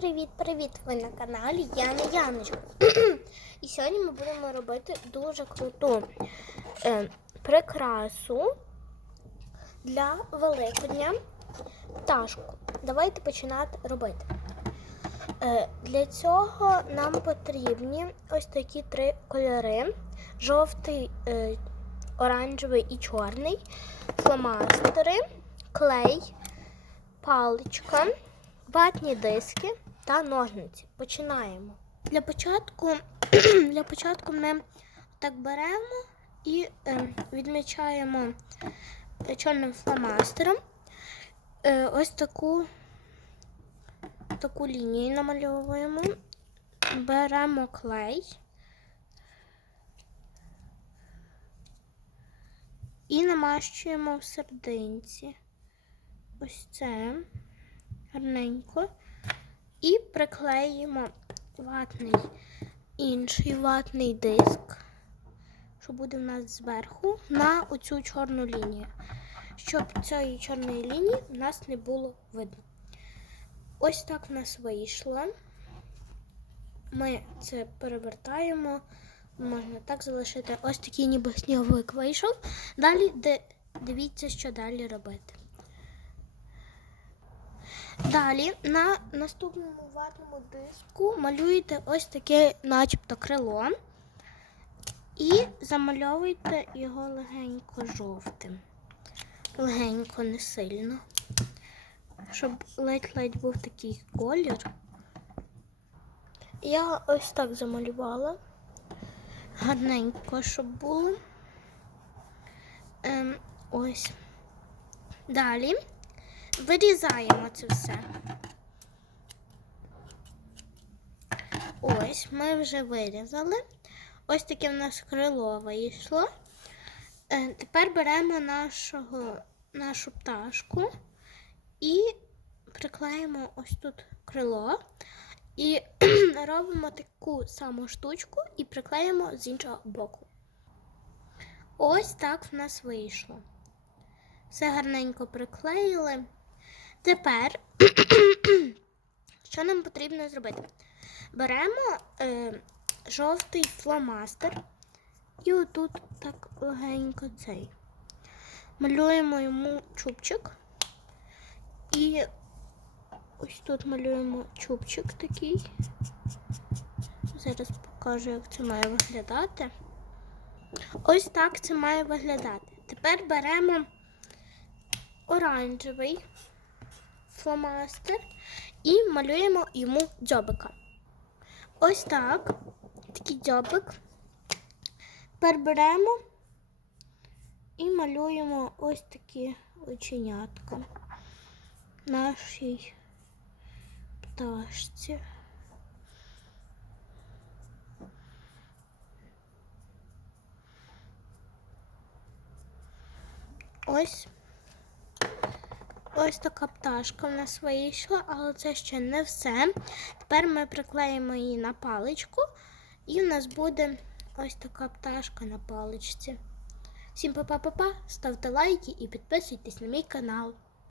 Привіт-привіт! Ви на каналі Яна Яночка. І сьогодні ми будемо робити дуже круту е, прикрасу для Великодня пташку. Давайте починати робити. Е, для цього нам потрібні ось такі три кольори: жовтий, е, оранжевий і чорний, фломастери, клей, паличка, ватні диски та ножниці. Починаємо. Для початку, для початку ми так беремо і е, відмічаємо чорним фломастером е, ось таку, таку лінію намальовуємо. Беремо клей і намащуємо в серединці. Ось це гарненько. І приклеїмо ватний інший ватний диск, що буде в нас зверху, на оцю чорну лінію, щоб цієї чорної лінії в нас не було видно. Ось так в нас вийшло. Ми це перевертаємо, можна так залишити. Ось такий ніби сніговик вийшов. Далі дивіться, що далі робити. Далі на наступному ватному диску малюєте ось таке, начебто, крило і замальовуєте його легенько жовтим. Легенько, не сильно. Щоб ледь-ледь був такий колір. Я ось так замалювала. Гарненько, щоб було. Ем, ось. Далі вирізаємо це все. Ось, ми вже вирізали. Ось таке в нас крило вийшло. Е, тепер беремо нашого, нашу пташку і приклеїмо ось тут крило. І робимо таку саму штучку і приклеїмо з іншого боку. Ось так в нас вийшло. Все гарненько приклеїли. Тепер, що нам потрібно зробити? Беремо е, жовтий фломастер і отут так легенько цей. Малюємо йому чубчик. І ось тут малюємо чубчик такий. Зараз покажу, як це має виглядати. Ось так це має виглядати. Тепер беремо оранжевий фломастер і малюємо йому дзьобика. Ось так. Такий дзьобик. Тепер беремо і малюємо ось такі оченятка нашій пташці. Ось ось така пташка в нас вийшла, але це ще не все. Тепер ми приклеїмо її на паличку, і в нас буде ось така пташка на паличці. Всім па-па-па-па, ставте лайки і підписуйтесь на мій канал.